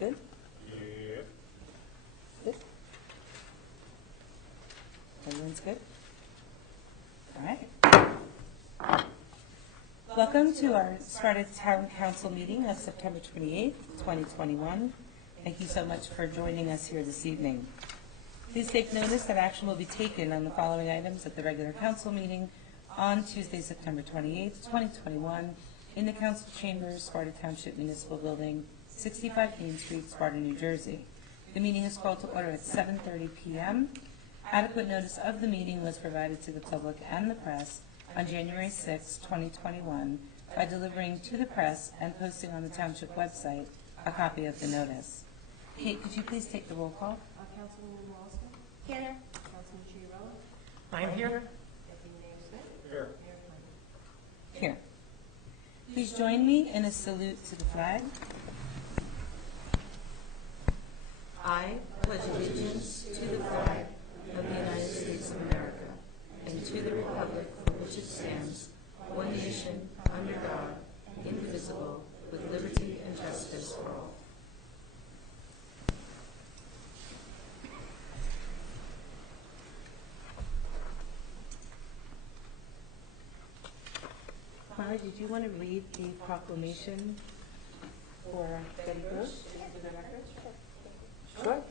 Good? Yeah. Good? Everyone's good? All right. Welcome to our Sparta Town Council meeting of September 28th, 2021. Thank you so much for joining us here this evening. Please take notice that action will be taken on the following items at the regular council meeting on Tuesday, September 28th, 2021, in the council chambers, Sparta Township Municipal Building, 65 Main Street, Sparta, New Jersey. The meeting is called to order at 7:30 p.m. Adequate notice of the meeting was provided to the public and the press on January 6, 2021, by delivering to the press and posting on the township website a copy of the notice. Kate, could you please take the roll call? Councilwoman Ralston. Here. Councilman Chiarella. I'm here. Deputy Mayor Smith. Here. Mayor Quinn. Here. Please join me in a salute to the flag. I pledge allegiance to the flag of the United States of America and to the republic for which it stands, one nation, under God, indivisible, with liberty and justice for all. Mara, did you want to read the proclamation for Betty Bush into the record? Sure.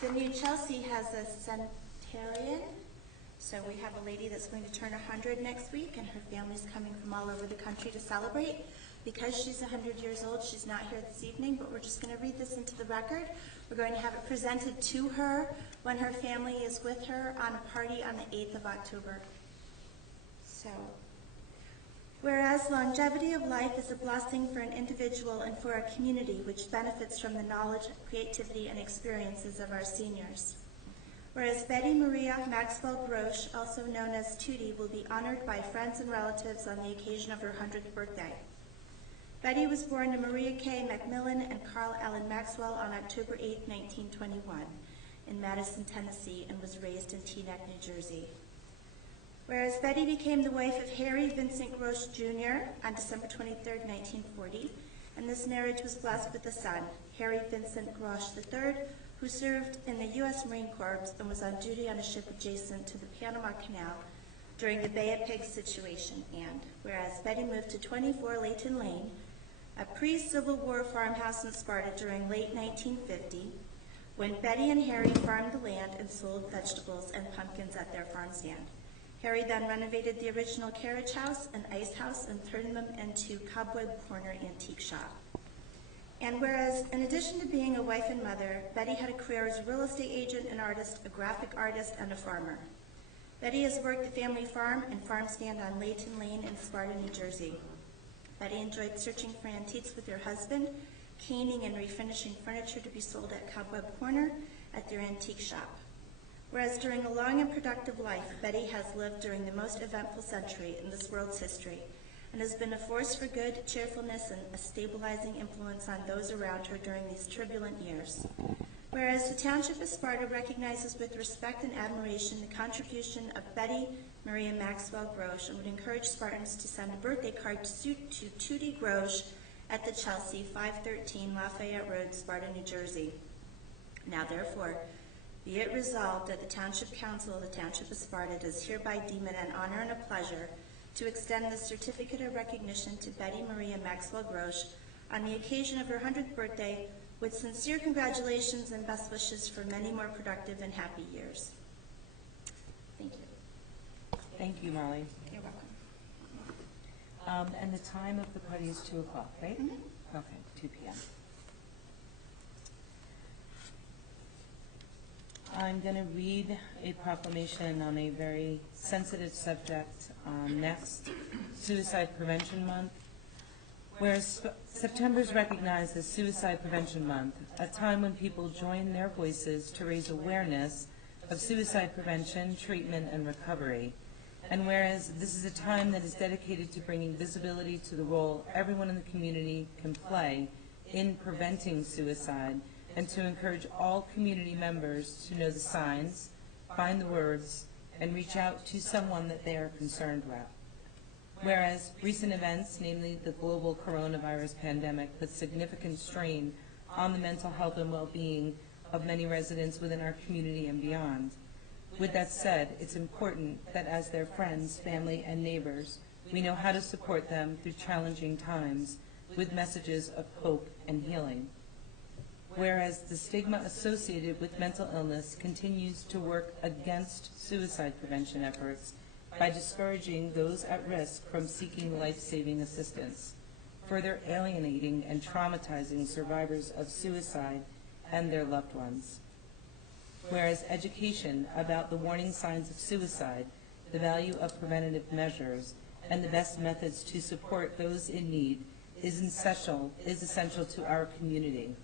The New Chelsea has a centenarian, so we have a lady that's going to turn 100 next week, and her family's coming from all over the country to celebrate. Because she's 100 years old, she's not here this evening, but we're just going to read this into the record. We're going to have it presented to her when her family is with her on a party on the 8th of October. So, whereas longevity of life is a blessing for an individual and for a community which benefits from the knowledge, creativity, and experiences of our seniors. Whereas Betty Maria Maxwell Grosh, also known as Tootie, will be honored by friends and relatives on the occasion of her 100th birthday. Betty was born to Maria K. McMillan and Carl Allen Maxwell on October 8, 1921, in Madison, Tennessee, and was raised in Teaneck, New Jersey. Whereas Betty became the wife of Harry Vincent Grosh Jr. on December 23, 1940, and this marriage was blessed with a son, Harry Vincent Grosh III, who served in the U.S. Marine Corps and was on duty on a ship adjacent to the Panama Canal during the Bay of Pigs situation. And whereas Betty moved to 24 Layton Lane, a pre-Civil War farmhouse in Sparta during late 1950, when Betty and Harry farmed the land and sold vegetables and pumpkins at their farm stand. Harry then renovated the original carriage house and ice house and turned them into Cobweb Corner Antique Shop. And whereas, in addition to being a wife and mother, Betty had a career as a real estate agent and artist, a graphic artist, and a farmer. Betty has worked the family farm and farm stand on Layton Lane in Sparta, New Jersey. Betty enjoyed searching for antiques with her husband, caning and refinishing furniture to be sold at Cobweb Corner at their antique shop. Whereas during a long and productive life, Betty has lived during the most eventful century in this world's history and has been a force for good, cheerfulness, and a stabilizing influence on those around her during these turbulent years. Whereas the Township of Sparta recognizes with respect and admiration the contribution of Betty Maria Maxwell Grosh and would encourage Spartans to send a birthday card to Tootie Grosh at the Chelsea, 513 Lafayette Road, Sparta, New Jersey. Now therefore, be it resolved that the Township Council of the Township of Sparta does hereby deem it an honor and a pleasure to extend this certificate of recognition to Betty Maria Maxwell Grosh on the occasion of her 100th birthday, with sincere congratulations and best wishes for many more productive and happy years. Thank you. Thank you, Molly. You're welcome. And the time of the party is 2 o'clock, right? Mm-hmm. Okay, 2 p.m. I'm going to read a proclamation on a very sensitive subject next, Suicide Prevention Month. Whereas September is recognized as Suicide Prevention Month, a time when people join their voices to raise awareness of suicide prevention, treatment, and recovery. And whereas this is a time that is dedicated to bringing visibility to the role everyone in the community can play in preventing suicide, and to encourage all community members to know the signs, find the words, and reach out to someone that they are concerned with. Whereas recent events, namely the global coronavirus pandemic, put significant strain on the mental health and well-being of many residents within our community and beyond. With that said, it's important that as their friends, family, and neighbors, we know how to support them through challenging times with messages of hope and healing. Whereas the stigma associated with mental illness continues to work against suicide prevention efforts by discouraging those at risk from seeking life-saving assistance, further alienating and traumatizing survivors of suicide and their loved ones. Whereas education about the warning signs of suicide, the value of preventative measures, and the best methods to support those in need is essential to our community.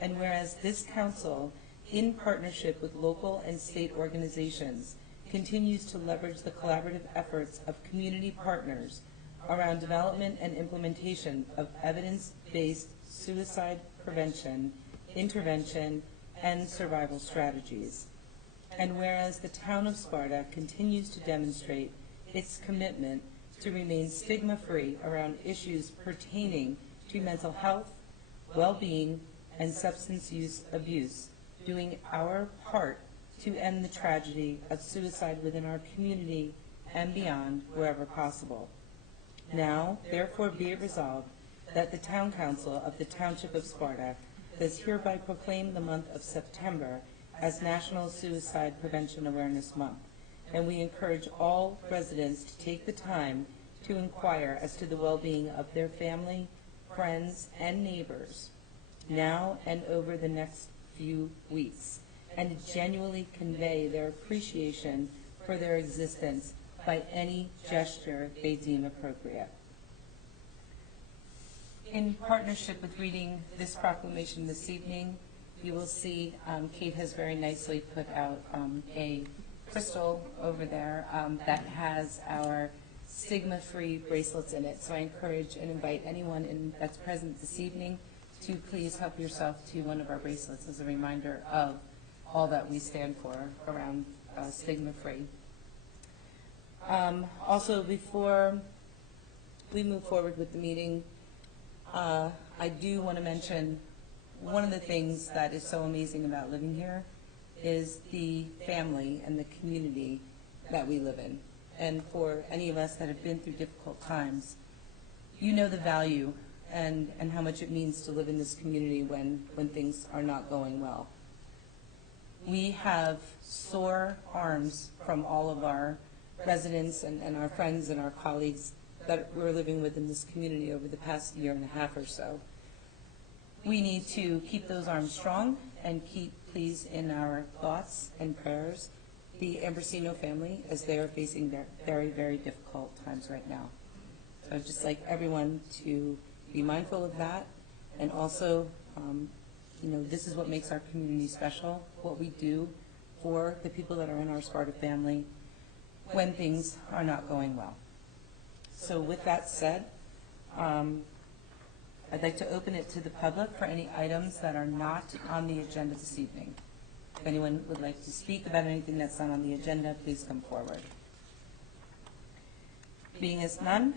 And whereas this council, in partnership with local and state organizations, continues to leverage the collaborative efforts of community partners around development and implementation of evidence-based suicide prevention, intervention, and survival strategies. And whereas the town of Sparta continues to demonstrate its commitment to remain stigma-free around issues pertaining to mental health, well-being, and substance use abuse, doing our part to end the tragedy of suicide within our community and beyond wherever possible. Now, therefore, be it resolved that the Town Council of the Township of Sparta does hereby proclaim the month of September as National Suicide Prevention Awareness Month, and we encourage all residents to take the time to inquire as to the well-being of their family, friends, and neighbors now and over the next few weeks, and to genuinely convey their appreciation for their existence by any gesture they deem appropriate. In partnership with reading this proclamation this evening, you will see Kate has very nicely put out a crystal over there that has our stigma-free bracelets in it. So I encourage and invite anyone that's present this evening to please help yourself to one of our bracelets as a reminder of all that we stand for around stigma-free. Also, before we move forward with the meeting, I do want to mention one of the things that is so amazing about living here is the family and the community that we live in. And for any of us that have been through difficult times, you know the value and how much it means to live in this community when things are not going well. We have sore arms from all of our residents and our friends and our colleagues that we're living with in this community over the past year and a half or so. We need to keep those arms strong and keep, please, in our thoughts and prayers, the Ambrosino family as they are facing their very, very difficult times right now. So I'd just like everyone to be mindful of that, and also, this is what makes our community special, what we do for the people that are in our Sparta family when things are not going well. So with that said, I'd like to open it to the public for any items that are not on the agenda this evening. If anyone would like to speak about anything that's not on the agenda, please come forward. Being as none,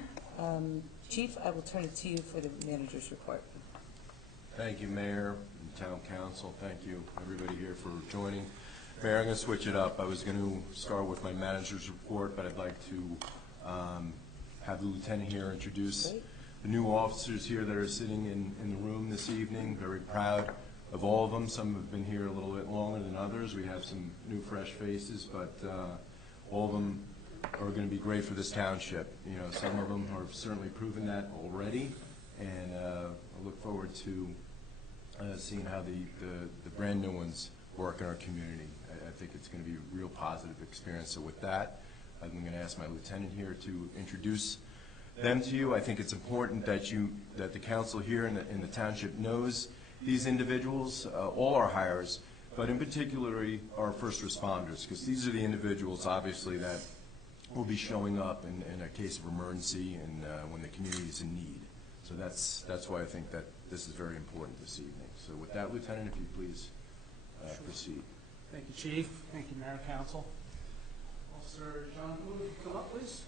Chief, I will turn it to you for the manager's report. Thank you, Mayor and Town Council. Thank you, everybody here, for joining. Mayor, I'm going to switch it up. I was going to start with my manager's report, but I'd like to have the lieutenant here introduce the new officers here that are sitting in the room this evening. Very proud of all of them. Some have been here a little bit longer than others. We have some new, fresh faces, but all of them are going to be great for this township. Some of them have certainly proven that already, and I look forward to seeing how the brand new ones work in our community. I think it's going to be a real positive experience. So with that, I'm going to ask my lieutenant here to introduce them to you. I think it's important that the council here in the township knows these individuals, all our hires, but in particular our first responders, because these are the individuals, obviously, that will be showing up in a case of emergency and when the community is in need. So that's why I think that this is very important this evening. So with that, Lieutenant, if you please proceed. Thank you, Chief. Thank you, Mayor, Council. Officer John Wood, come up, please.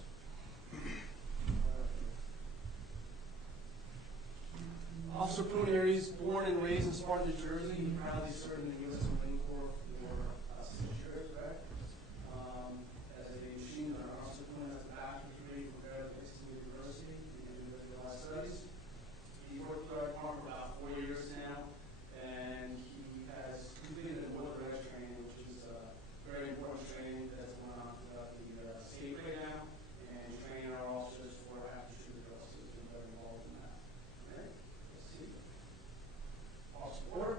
Officer Pruneri is born and raised in Sparta, New Jersey. He proudly served in the U.S. Marine Corps for 6 years, correct? As a machine gunner, Officer Pruneri has a bachelor's degree from Maryland University in University of Studies. He worked for our department for about 4 years now, and he has completed a water range training, which is very important training that's going on throughout the state right now, and training our officers for active shooter drills. So he's been very involved in that. All right, let's see. Officer Porter.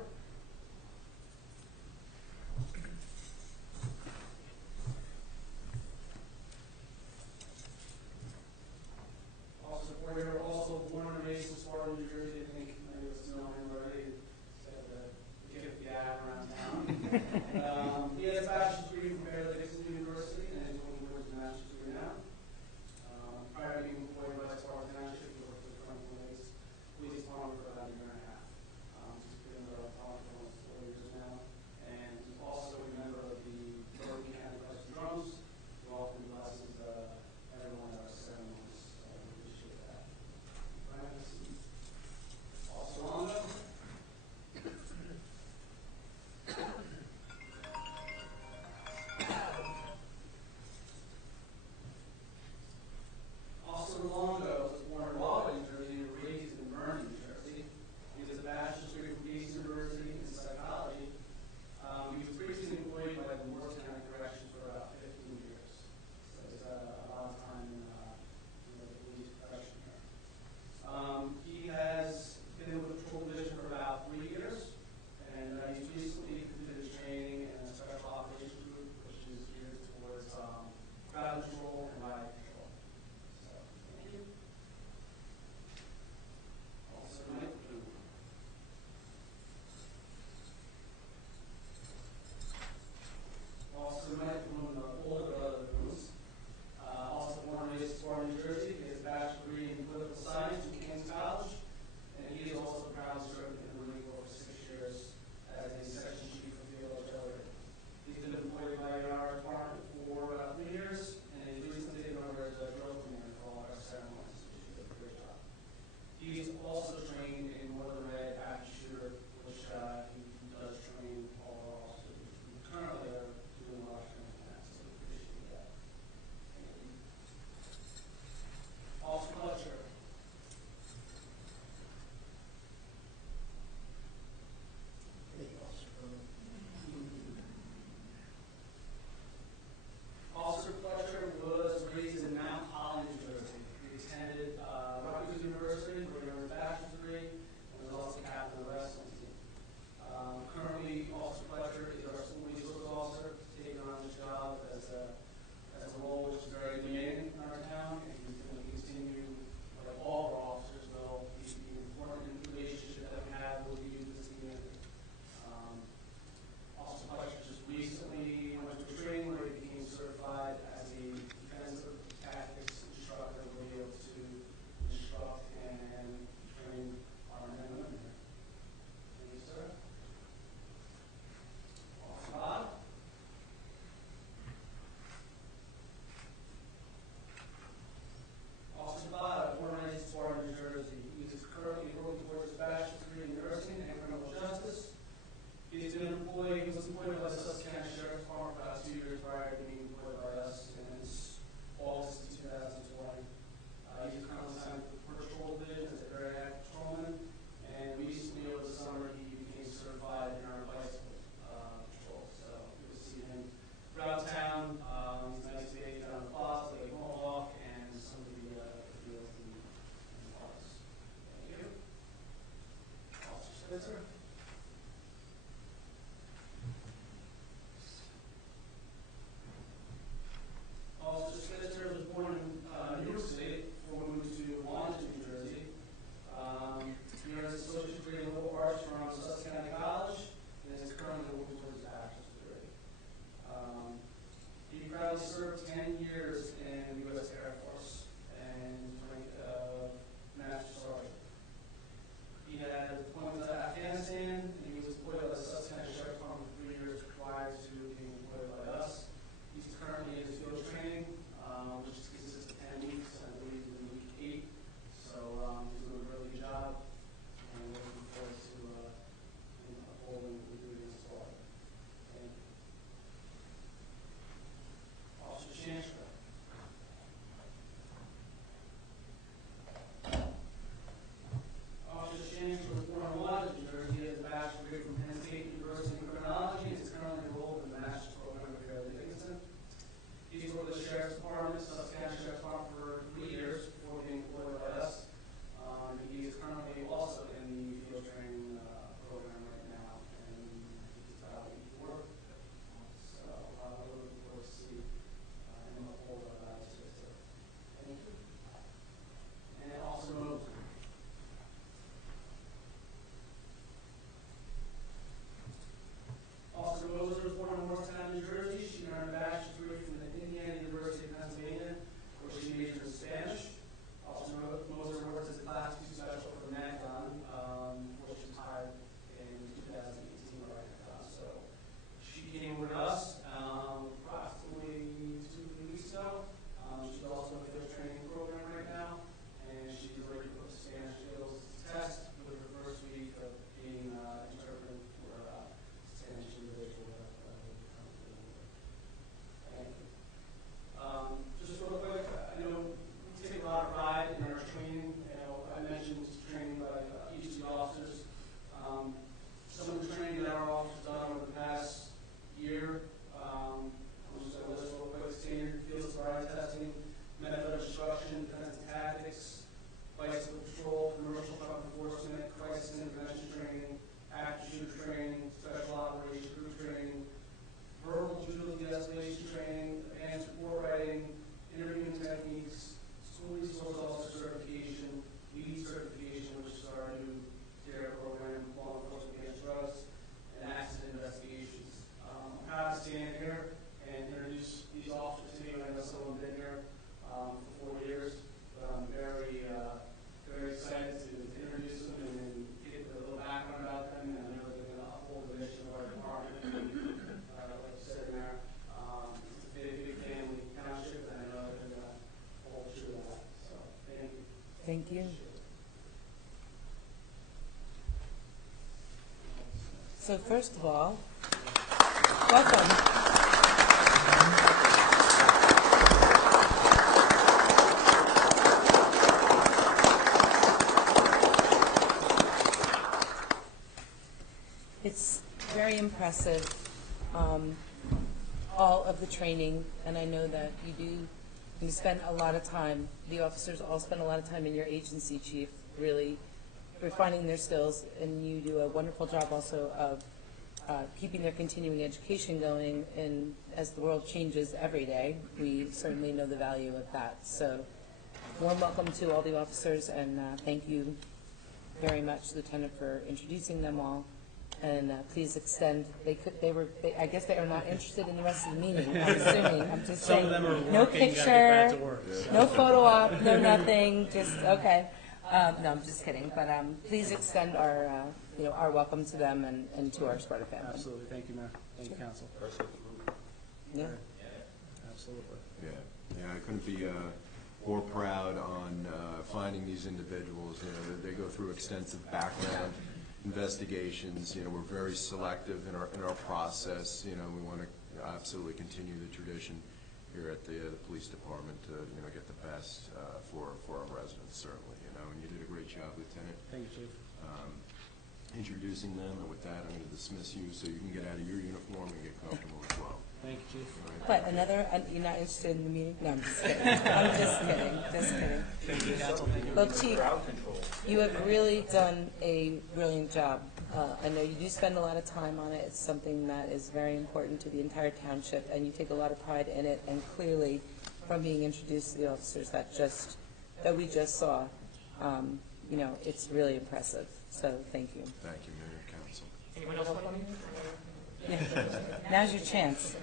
Thank you. So first of all, welcome. It's very impressive, all of the training, and I know that you spend a lot of time, the officers all spend a lot of time in your agency, Chief, really refining their skills, and you do a wonderful job also of keeping their continuing education going, and as the world changes every day, we certainly know the value of that. So, warm welcome to all the officers, and thank you very much, Lieutenant, for introducing them all. And please extend. I guess they are not interested in the rest of the meeting. I'm assuming. I'm just saying. Some of them are No working, picture, gotta get back to work. no photo op, no nothing. Just okay. No, I'm just kidding. But please extend our our welcome to them and to our Sparta family. Absolutely. Thank you, Mayor. Thank you, Council. Yeah. Absolutely. Yeah, I couldn't be more proud on finding these individuals. You know, they go through extensive background investigations. You know, we're very selective in our process. You know, we want to absolutely continue the tradition here at the police department to get the best for our residents, certainly. You know, and you did a great job, Lieutenant. Thank you, Chief. Introducing them, and with that, I'm going to dismiss you so you can get out of your uniform and get comfortable as well. Thank you, Chief. All right? But you're not interested in the meeting? No, I'm just kidding. I'm just kidding. Just kidding. Thank you, Council. Thank you. Well, Chief, you have really done a brilliant job. I know you do spend a lot of time on it. It's something that is very important to the entire township, and you take a lot of pride in it. And clearly, from being introduced to the officers that we just saw, it's really impressive. So thank you. Thank you, Mayor, Council. Anyone else want to? Yeah. Now's your chance.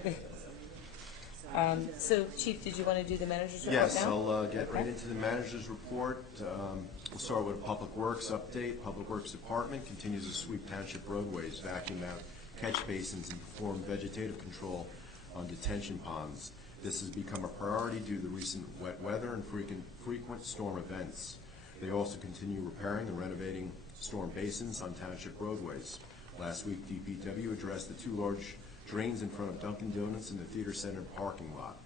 So, Chief, did you want to do the manager's report now? Yes, I'll get right into the manager's report. We'll start with a Public Works update. Public Works Department continues to sweep township roadways, vacuum out catch basins, and perform vegetative control on detention ponds. This has become a priority due to the recent wet weather and frequent storm events. They also continue repairing and renovating storm basins on township roadways. Last week, DPW addressed the two large drains in front of Dunkin' Donuts in the Theater Center parking lot.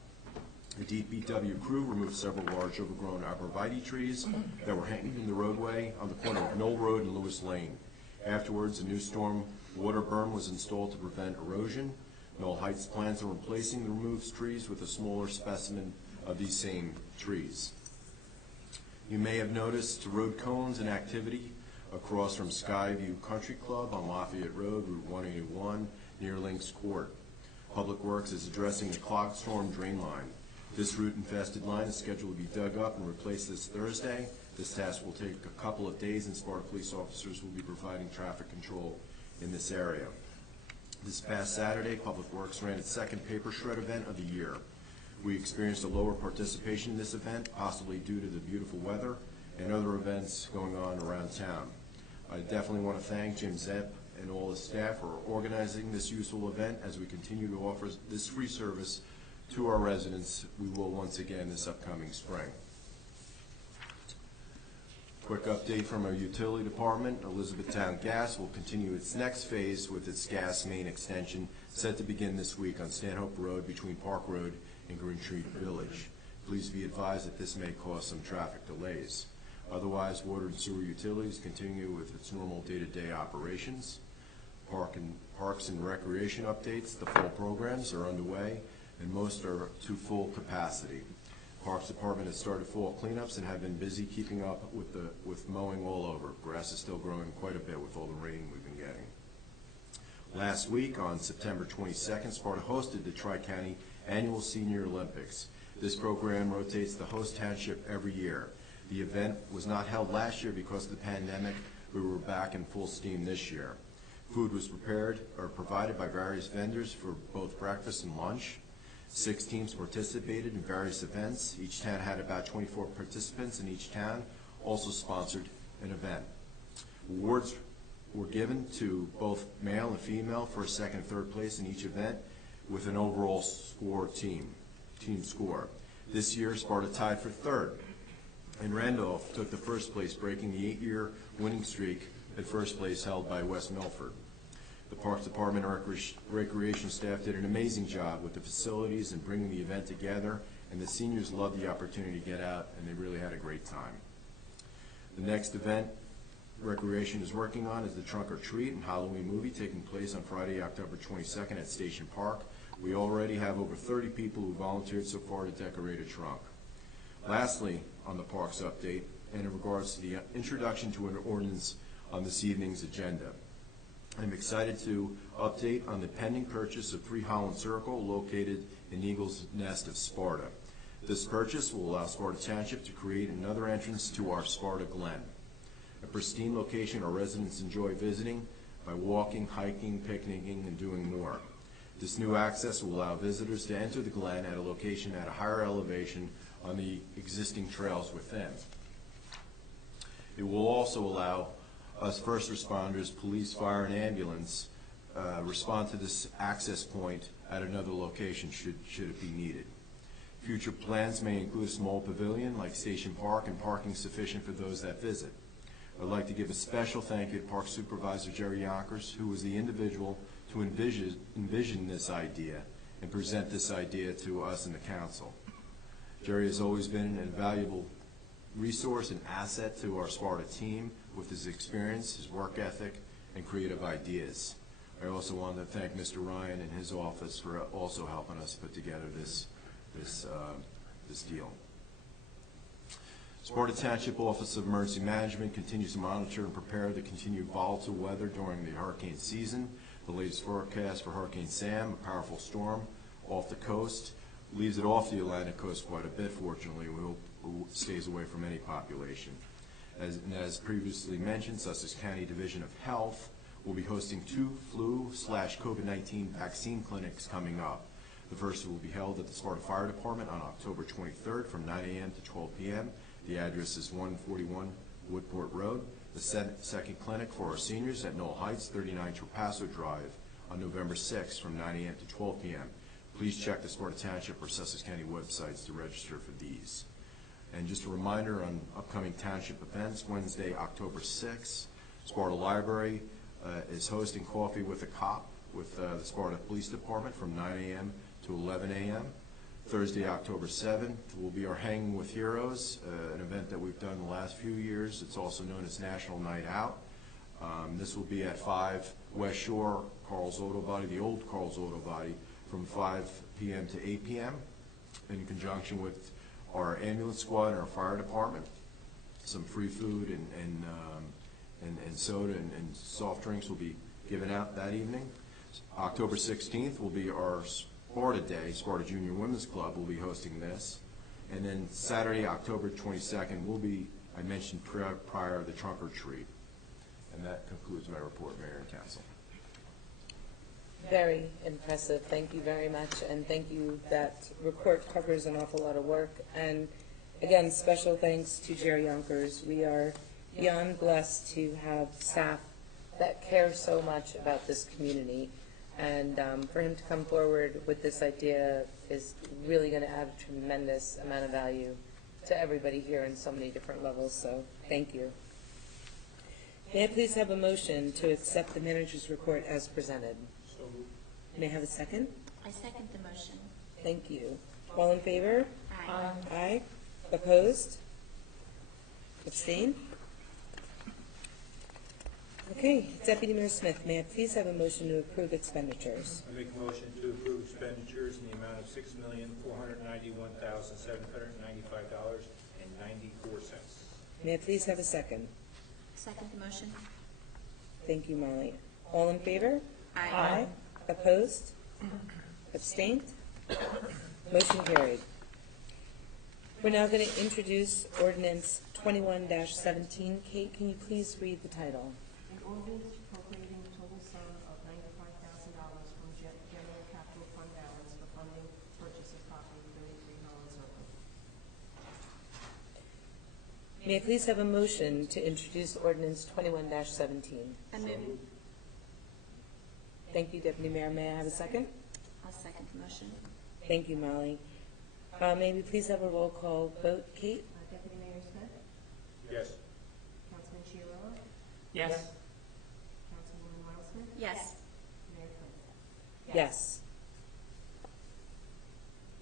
The DPW crew removed several large overgrown arborvitae trees that were hanging in the roadway on the corner of Knoll Road and Lewis Lane. Afterwards, a new storm water berm was installed to prevent erosion. Knoll Heights plans on replacing the removed trees with a smaller specimen of these same trees. You may have noticed road cones and activity across from Skyview Country Club on Lafayette Road, Route 181, near Lynx Court. Public Works is addressing the clogged storm drain line. This root-infested line is scheduled to be dug up and replaced this Thursday. This task will take a couple of days, and Sparta police officers will be providing traffic control in this area. This past Saturday, Public Works ran its second paper shred event of the year. We experienced a lower participation in this event, possibly due to the beautiful weather and other events going on around town. I definitely want to thank Jim Zepp and all his staff for organizing this useful event. As we continue to offer this free service to our residents, we will once again this upcoming spring. Quick update from our utility department. Elizabethtown Gas will continue its next phase with its gas main extension set to begin this week on Stanhope Road between Park Road and Green Tree Village. Please be advised that this may cause some traffic delays. Otherwise, water and sewer utilities continue with its normal day-to-day operations. Parks and recreation updates. The fall programs are underway, and most are to full capacity. Parks Department has started fall cleanups and have been busy keeping up with mowing all over. Grass is still growing quite a bit with all the rain we've been getting. Last week, on September 22nd, Sparta hosted the Tri-County Annual Senior Olympics. This program rotates the host township every year. The event was not held last year because of the pandemic. We were back in full steam this year. Food was provided by various vendors for both breakfast and lunch. 6 teams participated in various events. Each town had about 24 participants, and each town also sponsored an event. Awards were given to both male and female for second and third place in each event with an overall score team score. This year, Sparta tied for third. And Randolph took the first place, breaking the 8-year winning streak at first place held by West Milford. The Parks Department and Recreation staff did an amazing job with the facilities and bringing the event together, and the seniors loved the opportunity to get out, and they really had a great time. The next event Recreation is working on is the Trunk or Treat and Halloween movie taking place on Friday, October 22nd at Station Park. We already have over 30 people who volunteered so far to decorate a trunk. Lastly, on the Parks update, and in regards to the introduction to an ordinance on this evening's agenda, I'm excited to update on the pending purchase of 3 Holland Circle located in Eagle's Nest of Sparta. This purchase will allow Sparta Township to create another entrance to our Sparta Glen, a pristine location our residents enjoy visiting by walking, hiking, picnicking, and doing more. This new access will allow visitors to enter the Glen at a location at a higher elevation on the existing trails within. It will also allow us first responders, police, fire, and ambulance respond to this access point at another location should it be needed. Future plans may include a small pavilion like Station Park and parking sufficient for those that visit. I'd like to give a special thank you to Park Supervisor Jerry Yonkers, who was the individual to envision this idea and present this idea to us in the council. Jerry has always been an invaluable resource and asset to our Sparta team with his experience, his work ethic, and creative ideas. I also want to thank Mr. Ryan and his office for also helping us put together this deal. Sparta Township Office of Emergency Management continues to monitor and prepare the continued volatile weather during the hurricane season. The latest forecast for Hurricane Sam, a powerful storm off the coast, leaves it off the Atlantic coast quite a bit, fortunately. We hope it stays away from any population. As previously mentioned, Sussex County Division of Health will be hosting 2 flu/COVID-19 vaccine clinics coming up. The first will be held at the Sparta Fire Department on October 23rd from 9 a.m. to 12 p.m. The address is 141 Woodport Road. The second clinic for our seniors at Knoll Heights, 39 Trapasso Drive, on November 6th from 9 a.m. to 12 p.m. Please check the Sparta Township or Sussex County websites to register for these. And just a reminder on upcoming township events, Wednesday, October 6th, Sparta Library is hosting Coffee with a Cop with the Sparta Police Department from 9 a.m. to 11 a.m. Thursday, October 7th, will be our Hanging with Heroes, an event that we've done the last few years. It's also known as National Night Out. This will be at 5 West Shore, Carl's Auto Body, the old Carl's Auto Body, from 5 p.m. to 8 p.m. in conjunction with our ambulance squad and our fire department. Some free food and soda and soft drinks will be given out that evening. October 16th will be our Sparta Day. Sparta Junior Women's Club will be hosting this. And then Saturday, October 22nd, will be, I mentioned prior, the Trunk or Treat. And that concludes my report, Mayor and Council. Very impressive. Thank you very much, and thank you. That report covers an awful lot of work. And again, special thanks to Jerry Yonkers. We are beyond blessed to have staff that care so much about this community. And for him to come forward with this idea is really going to add a tremendous amount of value to everybody here in so many different levels. So thank you. May I please have a motion to accept the manager's report as presented? May I have a second? I second the motion. Thank you. All in favor? Aye. Aye. Opposed? Abstain? Okay, Deputy Mayor Smith, may I please have a motion to approve expenditures? I make a motion to approve expenditures in the amount of $6,491,795.94. May I please have a second? Second the motion. Thank you, Molly. All in favor? Aye. Opposed? Abstained? Motion carried. We're now going to introduce ordinance 21-17. Kate, can you please read the title? An ordinance appropriating a total sum of $95,000 from general capital fund balance for funding purchase of property 33 Holland Circle. May I please have a motion to introduce ordinance 21-17? I move. Thank you, Deputy Mayor. May I have a second? I'll second the motion. Thank you, Molly. May we please have a roll call vote? Kate? Deputy Mayor Smith? Yes. Councilman Chiarella? Yes. Councilwoman Miles Smith? Yes. Mayor Quinn. Yes.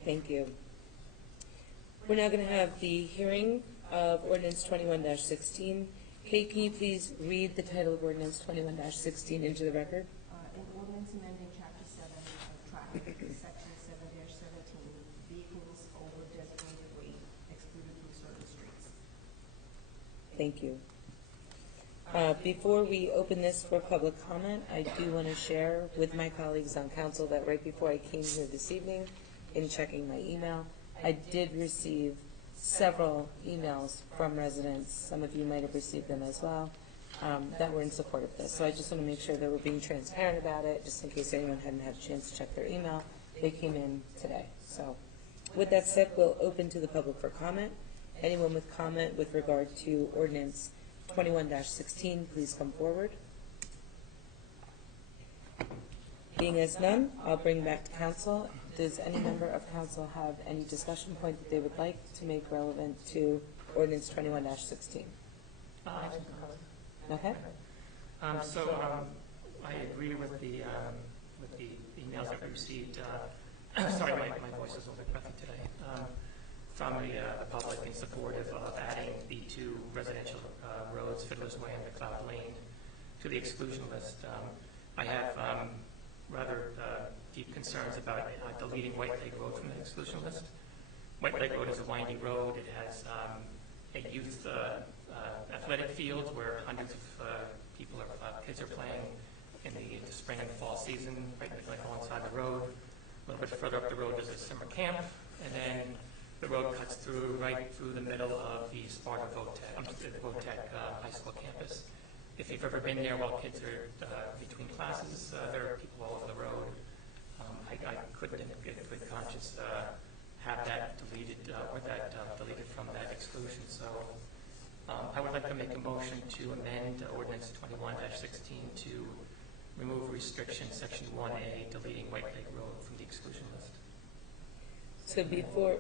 Thank you. We're now going to have the hearing of ordinance 21-16. Kate, can you please read the title of ordinance 21-16 into the record? An ordinance amending Chapter 7 of Traffic, Section 7-17, vehicles over designated weight excluded from certain streets. Thank you. Before we open this for public comment, I do want to share with my colleagues on council that right before I came here this evening, in checking my email, I did receive several emails from residents, some of you might have received them as well, that were in support of this. So I just want to make sure that we're being transparent about it, just in case anyone hadn't had a chance to check their email. They came in today. So with that said, we'll open to the public for comment. Anyone with comment with regard to ordinance 21-16, please come forward. Being as none, I'll bring back to council. Does any member of council have any discussion point that they would like to make relevant to ordinance 21-16? Okay. I agree with the emails that we received. Sorry, my voice is a little bit breathy today. From the public in support of adding the two residential roads, Fiddler's Way and McLeod Lane, to the exclusion list. I have rather deep concerns about deleting White Lake Road from the exclusion list. White Lake Road is a windy road. It has a youth athletic field where hundreds of kids are playing in the spring and fall season, right alongside the road. A little bit further up the road is a summer camp, and then the road cuts right through the middle of the Sparta Votech high school campus. If you've ever been there while kids are between classes, there are people all over the road. I couldn't, in good conscience, have that deleted deleted from that exclusion. So I would like to make a motion to amend ordinance 21-16 to remove restriction section 1A, deleting White Lake Road from the exclusion list. So before,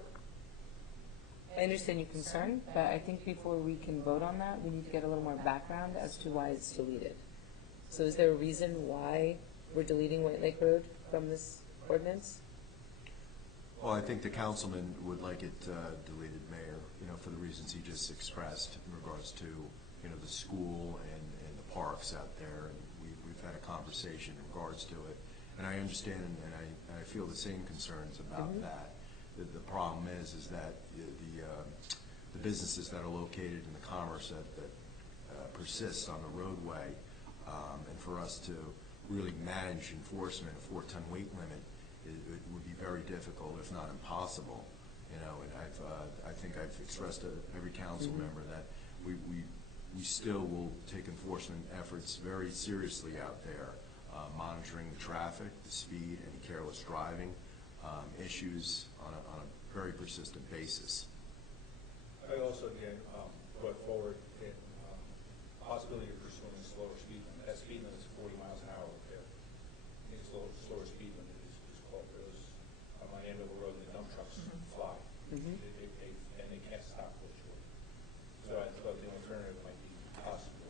I understand your concern, but I think before we can vote on that, we need to get a little more background as to why it's deleted. So is there a reason why we're deleting White Lake Road from this ordinance? Well, I think the councilman would like it deleted, Mayor, for the reasons he just expressed in regards to, the school and the parks out there. And we've had a conversation in regards to it. And I understand and I feel the same concerns about that. The problem is that the businesses that are located in the commerce that persists on the roadway, and for us to really manage enforcement, a 4-ton weight limit, it would be very difficult, if not impossible. And I think I've expressed to every council member that we still will take enforcement efforts very seriously out there, monitoring the traffic, the speed, any careless driving issues on a very persistent basis. I also, again, put forward the possibility of pursuing a slower speed limit. That speed limit is 40 miles an hour up there. I think slower speed limit is called because on my end of the road, the dump trucks fly. And they can't stop for a short. So I thought the alternative might be possible,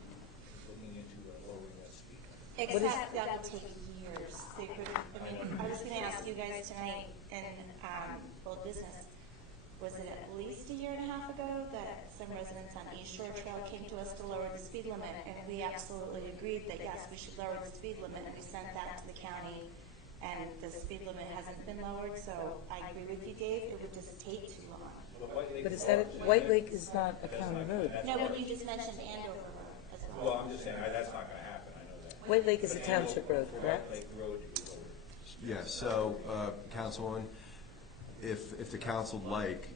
looking into lowering that speed limit. Except that would take years. I was going to ask you guys tonight in old business, was it at least a year and a half ago that some residents on East Shore Trail came to us to lower the speed limit, and we absolutely agreed that yes, we should lower the speed limit, and we sent that to the county, and the speed limit hasn't been lowered, so I agree with you, Dave, it would just take too long. But is that White Lake is not a county road. No, but you just mentioned Andover Road as well. Well, I'm just saying that's not going to happen. I know that. White Lake is a township road, correct? White Lake Road to be lowered. Yeah, so, Councilwoman, if the council would like,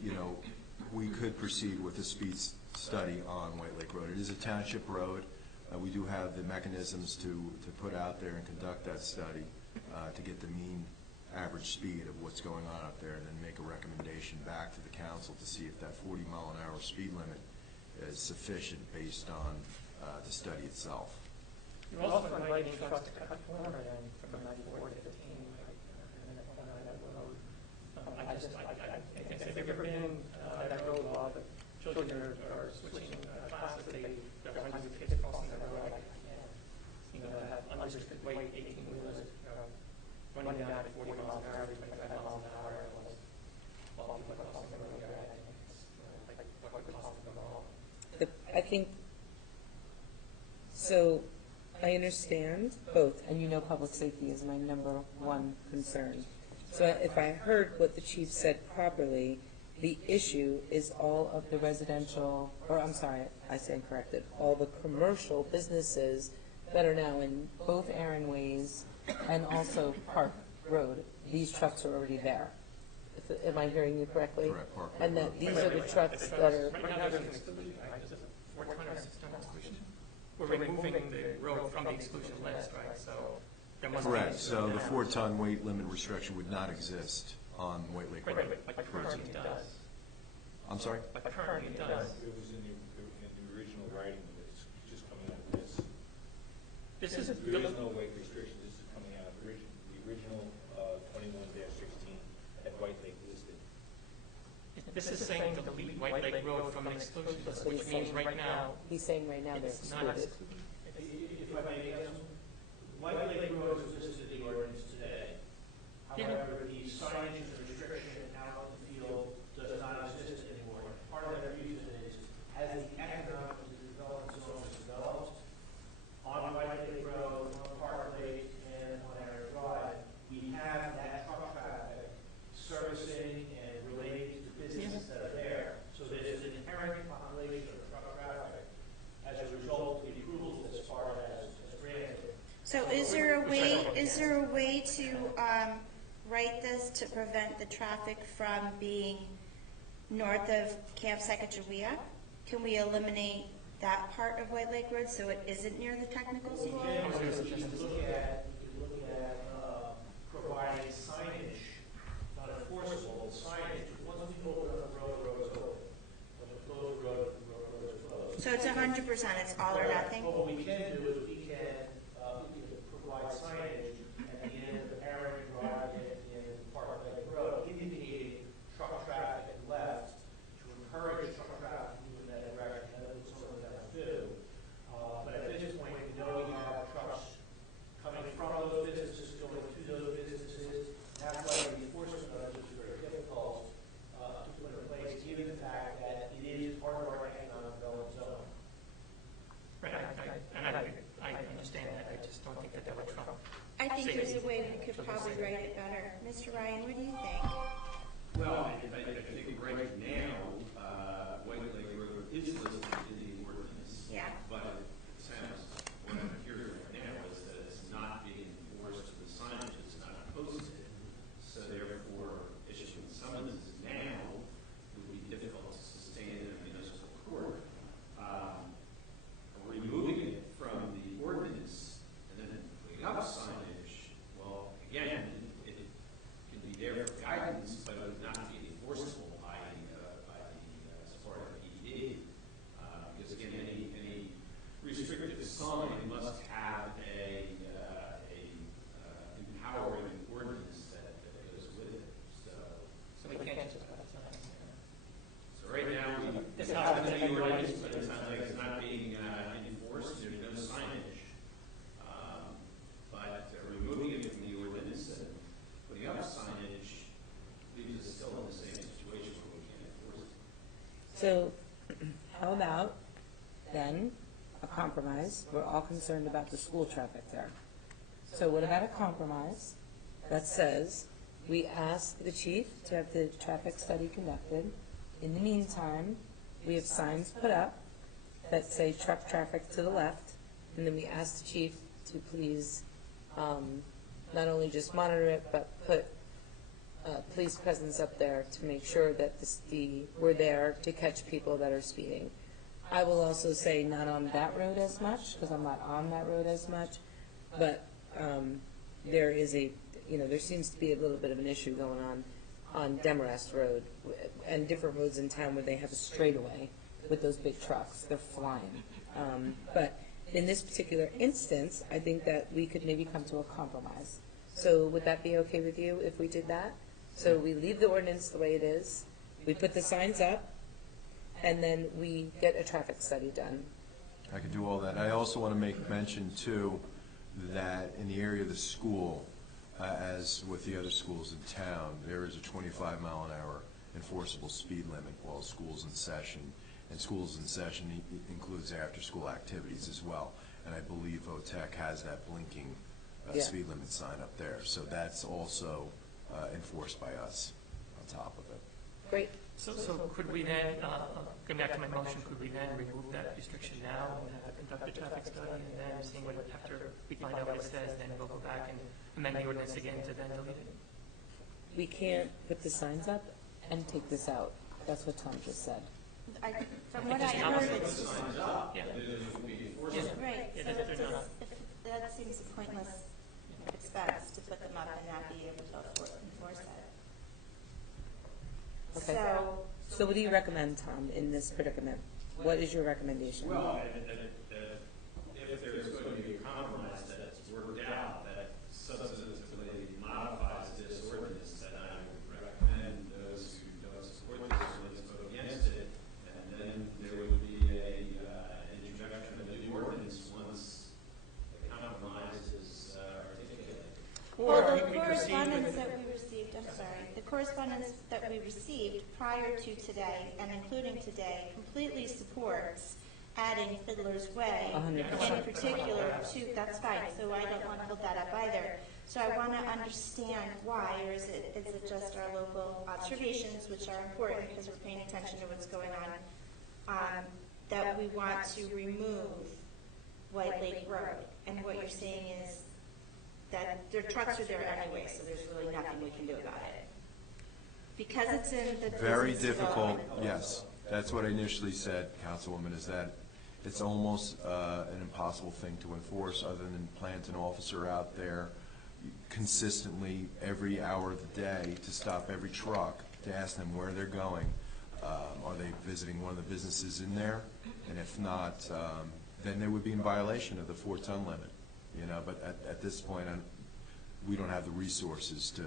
we could proceed with a speed study on White Lake Road. It is a township road. We do have the mechanisms to put out there and conduct that study to get the mean average speed of what's going on up there and then make a recommendation back to the council to see if that 40-mile-an-hour speed limit is sufficient based on the study itself. You're also inviting trucks to cut corner then from 94 to 15 and then on that road. I guess if you've ever been that road while the children are switching classes I think, so I understand both, and you know public safety is my number one concern. So if I heard what the chief said properly, the issue is all of the residential, or I'm sorry, I stand corrected, all the commercial businesses that are now in both Aaron Ways and also Park Road. These trucks are already there. Am I hearing you correctly? Correct, Park And Road. that these are the trucks that are, Right now, there's an exclusion, right? There's a 4-ton system exclusion. We're removing the road from the exclusion list, right? So there must be. Correct, so the 4-ton weight limit restriction would not exist on White Lake Right, Road. right, but currently it does. I'm sorry? But currently it does. It was in the original writing, but it's just coming out of this. This is, There is no weight restriction, this is coming out of the original 21-16 at White Lake listed. this is saying delete White Lake Road from the exclusion list, what which he's means saying. right now, He's saying right now they're it's not excluded. excluded. If I may, White Lake Road is listed in the ordinance today. However, the signage and restriction out in the field does not exist anymore. Part of that reason is, as the economic development zone is developed, on White Lake Road, on Park Lake, and on Aaron Drive, we have that truck traffic servicing and relating to businesses that are there. So there's an inherent population of truck traffic as a result of the approvals as far as granted. So is there a way to write this to prevent the traffic from being north of Camp Sacagawea? Can we eliminate that part of White Lake Road so it isn't near the technical We school? can look at providing signage, not enforceable signage. Once we open up the road is open. When we close the road is closed. So it's 100%, it's all or nothing? What we can do is we can provide signage at the end of Aaron Drive and at the end of Park Lake Road, indicating truck traffic left to encourage truck traffic to move in that direction. That's what some of the towns do. But at this point, we know we have trucks coming from those businesses, going to those businesses. That's why the enforcement of it is very difficult to put in place, given the fact that it is part of our economic development zone. Right, and I understand that, I just don't think that that would trump. I think there's a way we could probably write it better. Mr. Ryan, what do you think? Well, I think right now, White Lake Road is listed in the ordinance. Yeah. But it sounds, what I'm hearing right now is that it's not being enforced, the signage is not posted. So therefore, issuing summonses now would be difficult to sustain in a municipal court. Removing it from the ordinance and then putting up signage, well, again, it can be there for guidance, but it would not be enforceable by the Sparta PD. Because again, any restrictive sign must have a empowering ordinance that goes with it. So we can't just put a sign in there. So right now, It's not in in the the ordinance, ordinance. but it sounds like it's not being enforced, there's no signage. But removing it from the ordinance and putting up signage leaves us still in the same situation where we can't enforce it. So how about then a compromise? We're all concerned about the school traffic there. So what about a compromise that says we ask the chief to have the traffic study conducted? In the meantime, we have signs put up that say truck traffic to the left, and then we ask the chief to please not only just monitor it, but put police presence up there to make sure that we're there to catch people that are speeding. I will also say not on that road as much, because I'm not on that road as much, but there is there seems to be a little bit of an issue going on Demarest Road and different roads in town where they have a straightaway with those big trucks. They're flying. But in this particular instance, I think that we could maybe come to a compromise. So would that be okay with you if we did that? So we leave the ordinance the way it is, we put the signs up, and then we get a traffic study done. I could do all that. I also want to make mention, too, that in the area of the school, as with the other schools in town, there is a 25-mile-an-hour enforceable speed limit while school's in session. And schools in session includes after-school activities as well. And I believe VOTEC has that blinking Yeah. speed limit sign up there. So that's also enforced by us on top of it. Great. So could we then, going back to my motion, could we then remove that restriction now and have conduct a traffic study and then seeing what, after we find out what it says, then we'll go back and amend the ordinance again to then delete it? We can't put the signs up and take this out. That's what Tom just said. From what I heard, it's just, Yeah. right, Yeah, so they're it's not- that seems a pointless expense to put them up and not be able to enforce it. Okay. So, What do you recommend, Tom, in this predicament? What is your recommendation? Well, if there's going to be a compromise that's worked out that substantively modifies this ordinance, then I would recommend those who don't support this ordinance vote against it, and then there would be an introduction of the new ordinance once the compromise is articulated. well, the correspondence that we received, I'm sorry, the correspondence that we received prior to today and including today completely supports adding Fiddler's Way 100%. in particular to, that's fine, so I don't want to hold that up either. So I want to understand why, or is it just our local observations, which are important because we're paying attention to what's going on, that we want to remove White Lake Road? And what you're saying is that their trucks are there anyway, so there's really nothing we can do about it. Because it's in the Very business difficult, development. yes. That's what I initially said, Councilwoman, is that it's almost an impossible thing to enforce other than plant an officer out there consistently every hour of the day to stop every truck, to ask them where they're going. Are they visiting one of the businesses in there? And if not, then they would be in violation of the 4-ton limit. But at this point, we don't have the resources to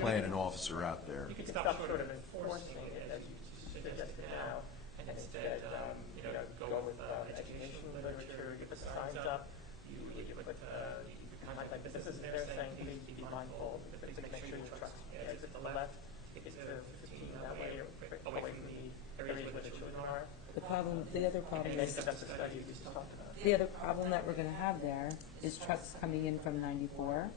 plant an officer out there. You could stop short of enforcing it, as you suggested now, and instead, go with education literature, you put signs up, you contact businesses there saying, please be mindful, please make sure your trucks exit the left, exit the 15 that way, away from the areas where the children are. The other problem And then is, that's the study you just talked about. the other problem that we're gonna have there is trucks coming in from 94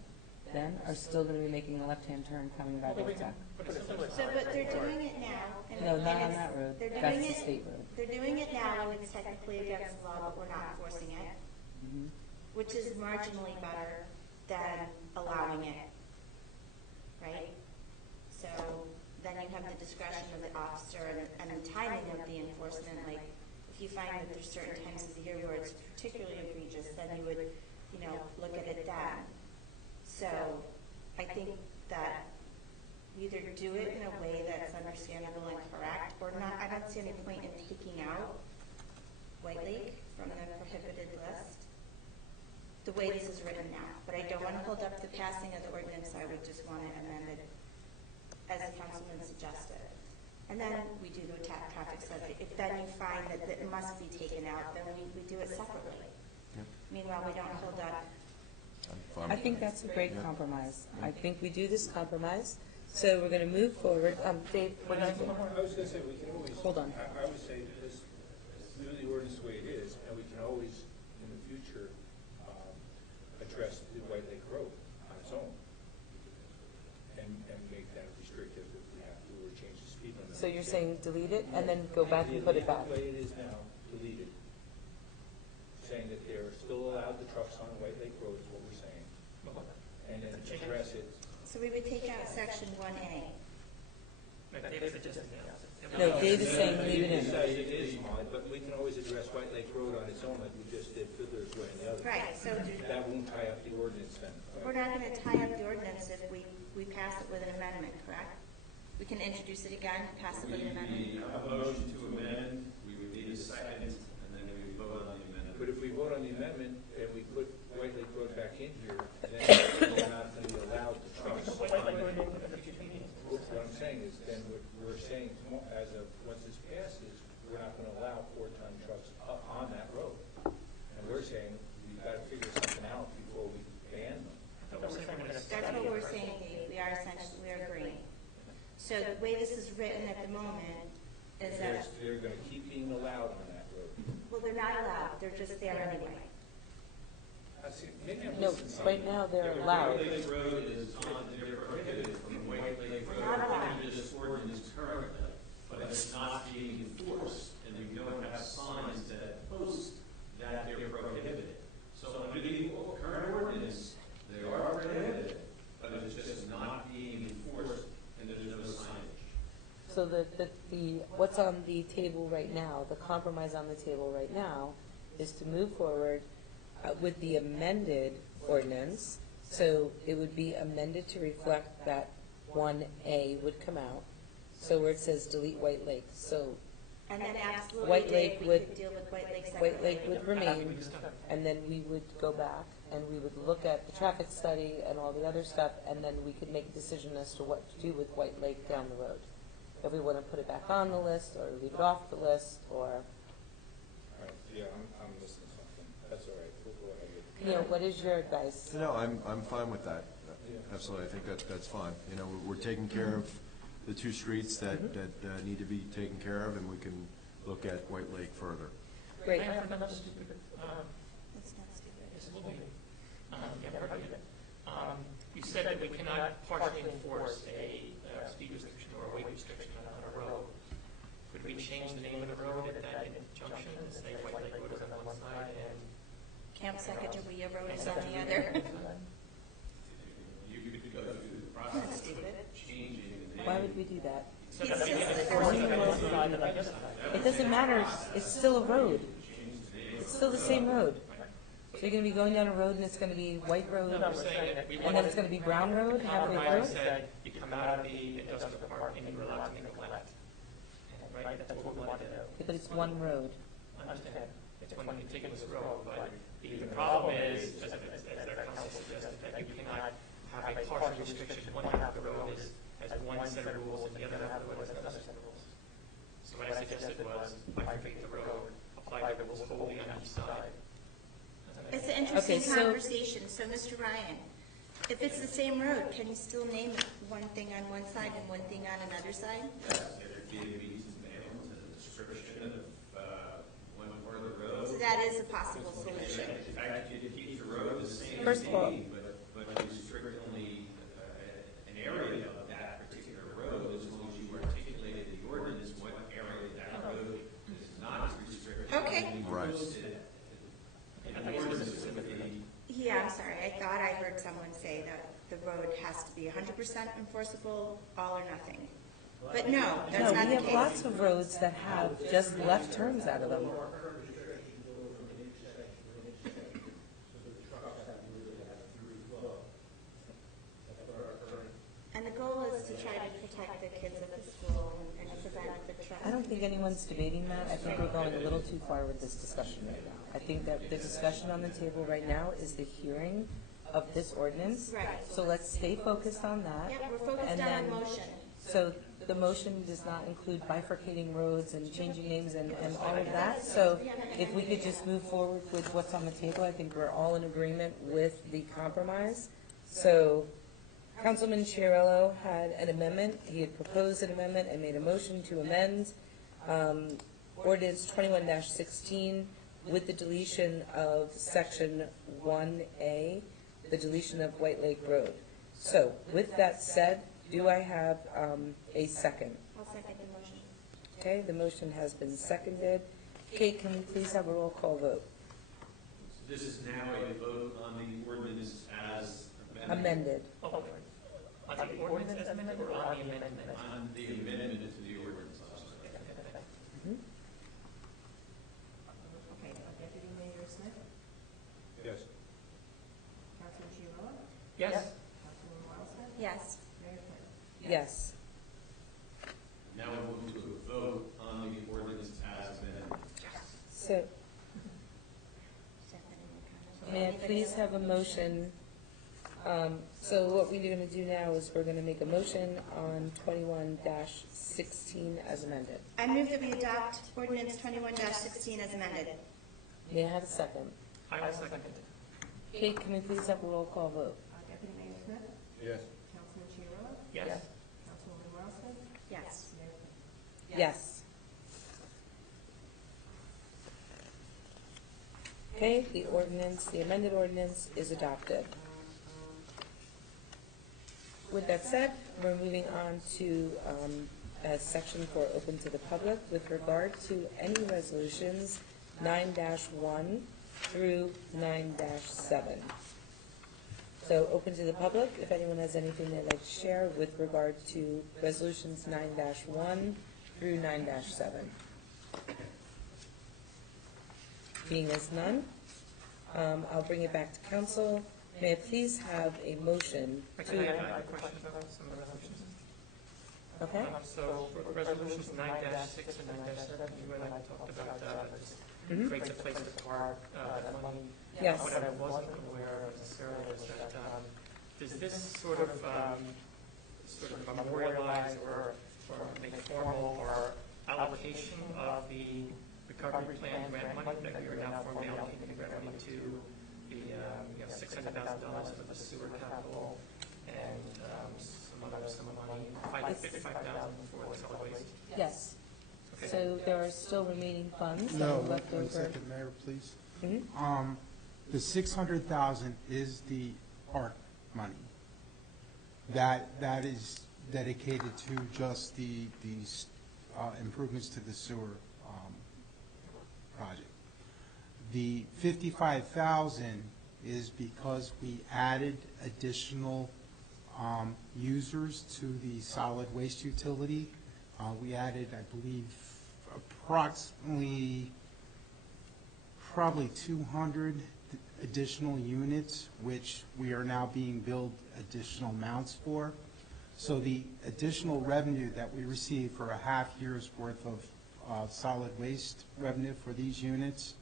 then are still gonna be making a left-hand turn coming by VOTEC. So, but they're doing it now. and- No, not and on it's- that road. they're That's doing the it- state road. They're doing it now, and it's technically against the law, but we're not enforcing it, Mhm. which is marginally better than allowing it, right? So then you have the discretion of the officer and the timing of the enforcement, like, if you find that there's certain times of the year where it's particularly egregious, then you would, look at it then. So I think that we either do it in a way that's understandable and correct, or not. I don't see any point in taking out White Lake from the prohibited list, the way this is written now. But I don't want to hold up the passing of the ordinance. I would just want it amended as the councilman suggested. And then we do the traffic study. If then you find that it must be taken out, then we do it separately. Yep. Meanwhile, we don't hold up. I think that's a great compromise. I think we do this compromise, so we're gonna move forward. Dave, what do you think? I was gonna say, we can always. Hold on. I would say just do the ordinance the way it is, and we can always, in the future, address the White Lake Road on its own. And make that restrictive if we have to, or change the speed limit. So you're saying delete it and then go back and put it back? The way it is now, deleted. Saying that they're still allowed the trucks on White Lake Road is what we're saying. And then address it. So we would take out section 1A. David suggested the opposite. No, Dave is saying leave it in. It is, Molly, but we can always address White Lake Road on its own like we just did Fiddler's Way and the others. Right, so That won't tie up the ordinance then. we're not going to tie up the ordinance if we pass it with an amendment, correct? We can introduce it again, pass it with an amendment. We have a motion to amend, we would need a second, and then we would vote on the amendment. But if we vote on the amendment and we put White Lake Road back in here, then we're not going to be allowed the trucks. What I'm saying is then we're saying as of, once this passes, we're not going to allow 4-ton trucks up on that road. And we're saying we've got to figure something out before we ban them. That's what we're saying, Dave. We are agreeing. So the way this is written at the moment is that, They're going to keep being allowed there anyway. No, right now they're allowed. White Lake Road is they're prohibited from White Lake Road under this ordinance currently, but it's not being enforced, and we don't have signs that post that they're prohibited. So under the current ordinance, they are prohibited, but it's just not being enforced, and there's no signage. So what's on the table right now, the compromise on the table right now, is to move forward with the amended ordinance. So it would be amended to reflect that 1A would come out. So where it says delete White Lake. So And then absolutely, White Lake Dave, we would- could deal with White Lake White separately. Lake would remain, and then we would go back and we would look at the traffic study and all the other stuff, and then we could make a decision as to what to do with White Lake down the road. If we want to put it back on the list, or leave it off the list, or, All right, yeah, I'm missing something. That's all right, we'll go ahead with. you know, what is your advice? No, I'm fine with that. Absolutely, I think that's fine. You know, we're taking care of the two streets that need to be taken care of, and we can look at White Lake further. Great. I have another stupid, It's not stupid. it's a little bit, yeah, I've heard of it. You said that we cannot partially enforce a speed restriction or a weight restriction on a road. Could we change the name of the road at that junction and say White Lake Road is on one side and Camp Sacagawea Road is on the other. You could go through the process That's of stupid. changing the name. Why would we do that? So He's that we just- can enforce it on one side and on the other side? It doesn't matter, it's still a road. It's still the same road. So you're gonna be going down a road and it's gonna be White Road, No, we're saying that we and then it's gonna be Brown Road, halfway compromise through? said you come out of the industrial park and you're allowed to make a left. Right, that's what we want to do. Yeah, but it's one road. I understand, it's one contiguous road, but the problem is, as our council suggested, that you cannot have a partial restriction. One half of the road has one set of rules and the other half of the road has another set of rules. So what I suggested was bifurcate the road, apply the rules wholly on each side. It's an interesting Okay, so- conversation. So, Mr. Ryan, if it's the same road, can you still name it one thing on one side and one thing on another side? Yes, there'd be a means and bounds and a description of one part of the road. So that is a possible solution. In fact, you could keep the road the same First of all- name, but restrict only an area of that particular road as long as you articulated the ordinance, what area of that road is not restricted. Okay. And you Right. posted an ordinance specifically. Yeah, I'm sorry. I thought I heard someone say that the road has to be 100% enforceable, all or nothing. But no, No, that's not we the have case. lots of roads that have just left turns out of them. Our current restrictions go from each section to each section, so the trucks have to really have a free flow. That's what our current. And the goal is to try to protect the kids at the school and prevent the traffic. I don't think anyone's debating that. I think we're going a little too far with this discussion right now. I think that the discussion on the table right now is the hearing of this ordinance. Right. So let's stay focused on that. Yep, we're focused And on then- the motion. So the motion does not include bifurcating roads and changing names and all of that. So if we could just move forward with what's on the table, I think we're all in agreement with the compromise. So Councilman Chiarello had an amendment. He had proposed an amendment and made a motion to amend ordinance 21-16 with the deletion of section 1A, the deletion of White Lake Road. So with that said, do I have a second? I'll second the motion. Okay, the motion has been seconded. Kate, can we please have a roll call vote? This is now a vote on the ordinance as Amended. Oh, on the ordinance as amended or on the amendment? On the amendment to the ordinance. Mhm. Okay, Deputy Mayor Smith, Yes. Councilman Chiarella, Yes? Councilman Wilson, Yes. Mayor Quinn. Yes. Now we'll move to a vote on the ordinance as amended. So may I please have a motion? So what we're going to do now is we're going to make a motion on 21-16 as amended. I move that we adopt ordinance 21-16 as amended. May I have a second? I will second it. Kate, can we please have a roll call vote? Deputy Mayor Smith, Yes. Councilman Chiarella, Yes? Councilwoman Wilson, Yes. Mayor Quinn. Yes. Okay, the ordinance, the amended ordinance is adopted. With that said, we're moving on to section 4, open to the public, with regard to any resolutions 9-1 through 9-7. So open to the public, if anyone has anything they'd like to share with regard to resolutions 9-1 through 9-7. Being as none, I'll bring it back to council. May I please have a motion Actually, I to, have a question about some of the resolutions. okay? So for resolutions 9-6 and 9-7, you and I talked about this creates a place to park, that money. Yes. What I wasn't aware of necessarily is that, does this sort of memorialize or make formal or allocation of the recovery plan grant money that we are now formally allocating revenue to the, $600,000 for the sewer capital and some money, $55,000 for the solid waste? Yes. Okay. So there are still remaining funds that No, are left over. one second, Mayor, please. Mhm. The 600,000 is the ARC money. That is dedicated to just these improvements to the sewer project. The 55,000 is because we added additional users to the solid waste utility. We added, I believe, approximately probably 200 additional units, which we are now being billed additional amounts for. So the additional revenue that we receive for a half year's worth of solid waste revenue for these units,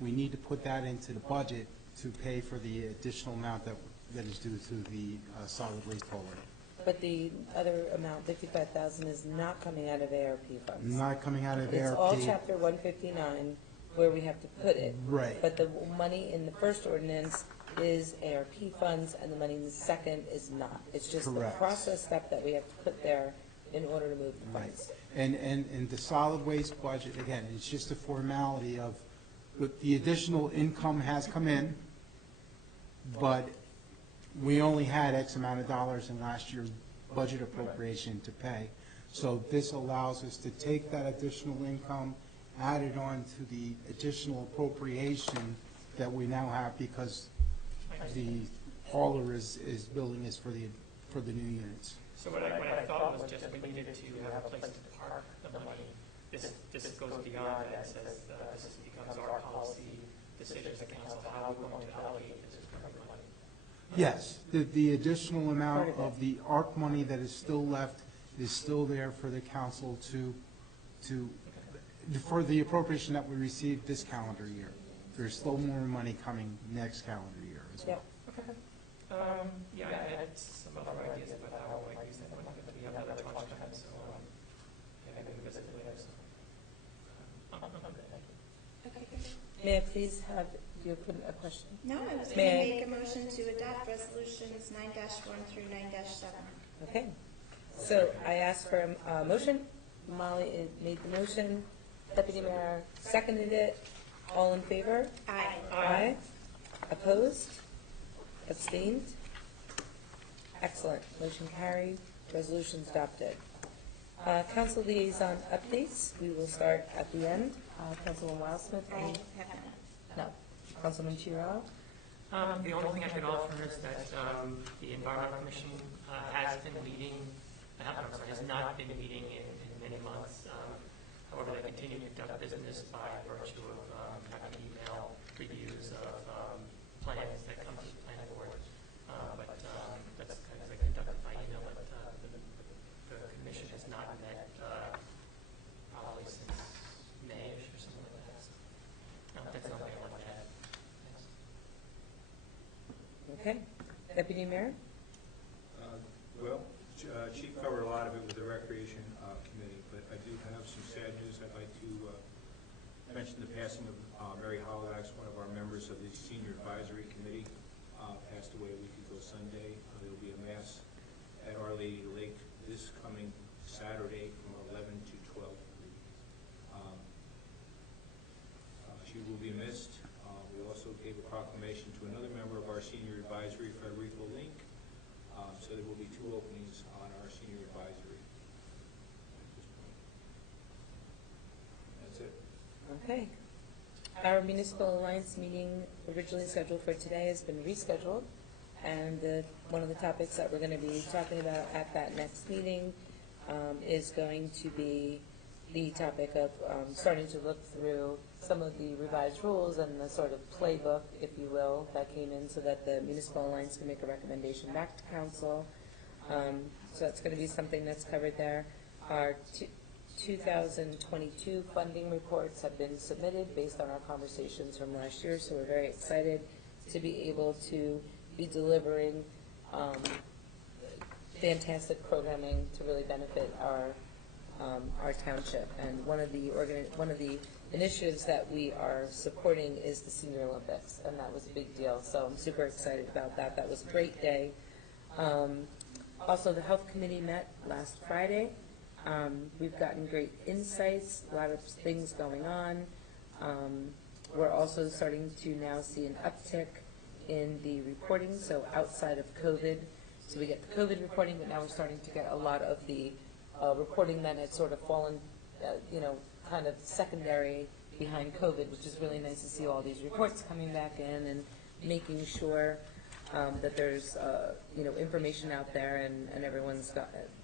we need to put that into the budget to pay for the additional amount that is due to the solid waste hauler. But the other amount, 55,000, is not coming out of ARP funds. Not coming out of ARP. It's all chapter 159 where we have to put it. Right. But the money in the first ordinance is ARP funds, and the money in the second is not. It's just the Correct. process step that we have to put there in order to move the Right. funds. And the solid waste budget, again, it's just a formality of, the additional income has come in, but we only had X amount of dollars in last year's budget appropriation to pay. So this allows us to take that additional income, add it on to the additional appropriation that we now have because the hauler is billing us for the new units. So what I thought was just we needed to have a place to park the money. This goes beyond that, says this becomes our policy decision as a council, how we're going to allocate this recovery money. Yes, the additional amount of the ARC money that is still left is still there for the council for the appropriation that we received this calendar year. There's still more money coming next calendar year as well. Yep. Yeah, I had some other ideas about how I might use that money, but we have another tranche coming, so maybe we can visit it later. So, I'm good, thank you. May I please have, you have a question? No, I was going to May I- make a motion to adopt resolutions 9-1 through 9-7. Okay. So I asked for a motion. Molly made the motion. Deputy Mayor seconded it. All in favor? Aye. Aye. Opposed? Abstained? Excellent. Motion carried. Resolution adopted. Council liaison updates. We will start at the end. Councilman Wildsmith. I any- have none. No. Councilman Chiarella? The only thing I could offer is that the Environmental Commission has been meeting, has not been meeting in many months. However, they continue to conduct business by virtue of having email reviews of plans that come to the planning board. But that's kind of conducted by email, but the commission has not met probably since May-ish or something like that. So, that's not what I want to add. Thanks. Okay. Deputy Mayor? Well, Chief covered a lot of it with the Recreation Committee, but I do have some sad news. I'd like to mention the passing of Mary Hollax, one of our members of the Senior Advisory Committee, passed away a week ago Sunday. There will be a mass at Our Lady Lake this coming Saturday from 11 to 12. She will be missed. We gave a proclamation to another member of our senior advisory, Federico Link. So there will be 2 openings on our senior advisory at this point. That's it. Okay. Our municipal alliance meeting originally scheduled for today has been rescheduled, and one of the topics that we're going to be talking about at that next meeting is going to be the topic of starting to look through some of the revised rules and the sort of playbook, if you will, that came in so that the municipal alliance can make a recommendation back to council. So that's going to be something that's covered there. Our 2022 funding reports have been submitted based on our conversations from last year, so we're very excited to be able to be delivering fantastic programming to really benefit our township. And one of the initiatives that we are supporting is the Senior Olympics, and that was a big deal. So I'm super excited about that. That was a great day. Also, the Health Committee met last Friday. We've gotten great insights, a lot of things going on. We're also starting to now see an uptick in the reporting, so outside of COVID. So we get the COVID reporting, but now we're starting to get a lot of the reporting that had sort of fallen, kind of secondary behind COVID, which is really nice to see all these reports coming back in and making sure that there's information out there and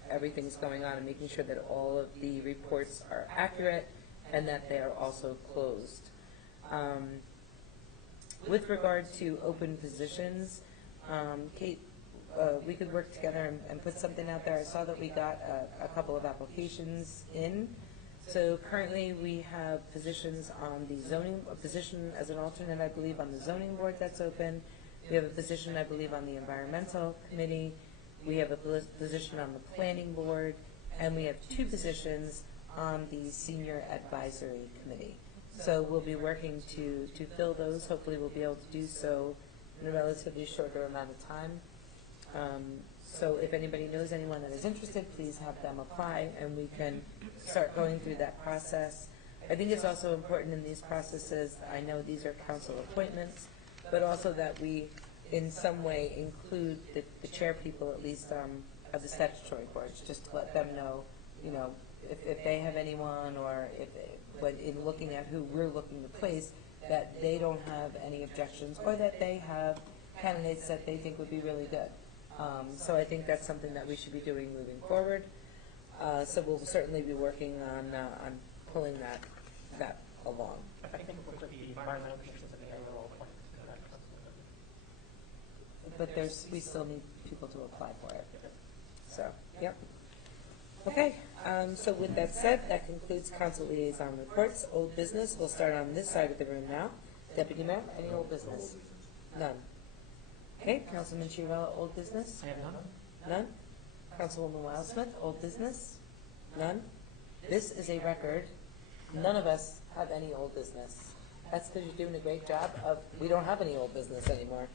everything's going on, and making sure that all of the reports are accurate and that they are also closed. With regard to open positions, Kate, we could work together and put something out there. I saw that we got a couple of applications in. So currently we have positions on the zoning, a position as an alternate, I believe, on the zoning board that's open. We have a position, I believe, on the environmental committee. We have a position on the planning board, and we have 2 positions on the senior advisory committee. So we'll be working to fill those. Hopefully we'll be able to do so in a relatively shorter amount of time. So if anybody knows anyone that is interested, please have them apply, and we can start going through that process. I think it's also important in these processes, I know these are council appointments, but also that we in some way include the chair people, at least of the statutory boards, just to let them know, if they have anyone, or but in looking at who we're looking to place, that they don't have any objections, or that they have candidates that they think would be really good. So I think that's something that we should be doing moving forward. So we'll certainly be working on pulling that along. I think with the environmental pieces of the overall point. But we still need people to apply for it. So, yep. Okay, so with that said, that concludes council liaison reports. Old business, we'll start on this side of the room now. Deputy Mayor, any old business? None. Okay, Councilman Chirella, old business? I have none. None? Councilwoman Wildsmith, old business? None? This is a record. None of us have any old business. That's because you're doing a great job of, we don't have any old business anymore.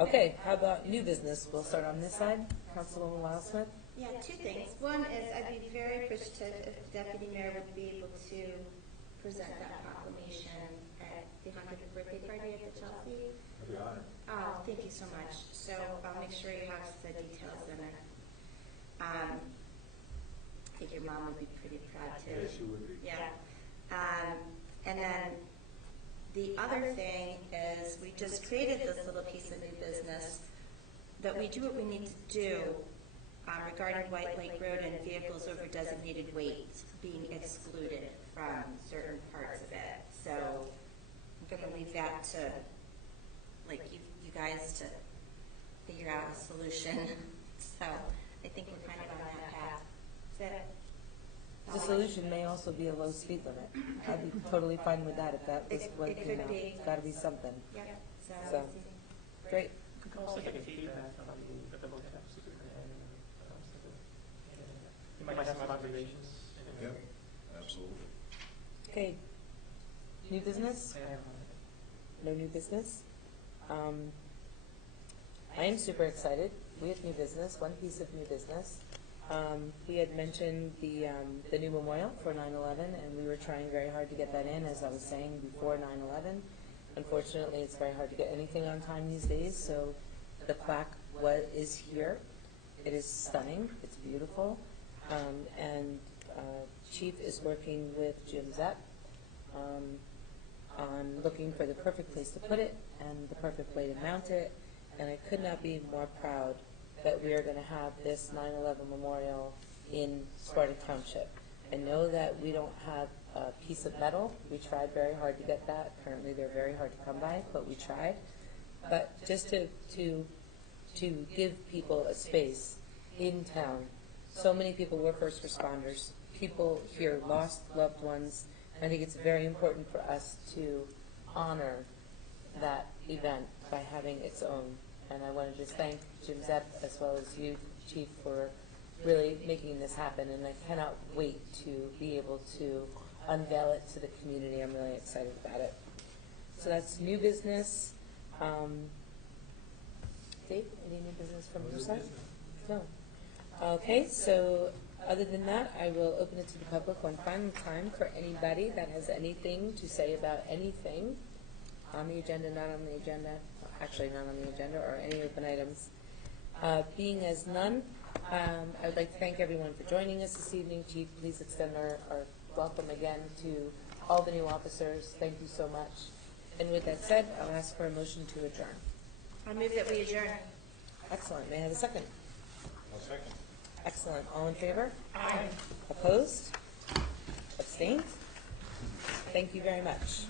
Okay, how about new business? We'll start on this side. Councilwoman Wildsmith? Yeah, 2 things. One is I'd be very appreciative if the Deputy Mayor would be able to present that proclamation at the 100th birthday party at the Chelsea. I'd be honored. Oh, thank you so much. So I'll make sure you have the details in it. I think your mom would be pretty proud too. Yes, you would be. Yeah. And then the other thing is we just created this little piece of new business that we do what we need to do regarding White Lake Road and vehicles over designated weight being excluded from certain parts of it. So I'm going to leave that to you guys to figure out a solution. So I think we're kind of on that path. That's it. The solution may also be a low speed limit. I'd be totally fine with that if that was what, It could be. It's got to be something. Yeah. So, great. You can also get feedback from the vocab superintendent. You might have some observations. Yep, absolutely. Okay. New business? I have No new business? I am super excited. We have new business, one piece of new business. We had mentioned the new memorial for 9/11, and we were trying very hard to get that in, as I was saying, before 9/11. Unfortunately, it's very hard to get anything on time these days, so the plaque is here. It is stunning, it's beautiful, and Chief is working with Jim Zepp on looking for the perfect place to put it and the perfect way to mount it, and I could not be more proud that we are going to have this 9/11 memorial in Sparta Township. I know that we don't have a piece of metal. We tried very hard to get that. Apparently they're very hard to come by, but we tried. But just to give people a space in town. So many people were first responders. People here lost loved ones. I think it's very important for us to honor that event by having its own. And I want to just thank Jim Zepp as well as you, Chief, for really making this happen. And I cannot wait to be able to unveil it to the community. I'm really excited about it. So that's new business. Dave, any new business from your side? No. Okay, so other than that, I will open it to the public one final time for anybody that has anything to say about anything on the agenda, not on the agenda, actually not on the agenda, or any open items. Being as none, I would like to thank everyone for joining us this evening. Chief, please extend our welcome again to all the new officers. Thank you so much. And with that said, I'll ask for a motion to adjourn. I move that we adjourn. Excellent. May I have a second? One second. Excellent. All in favor? Aye. Opposed? Abstained? Thank you very much.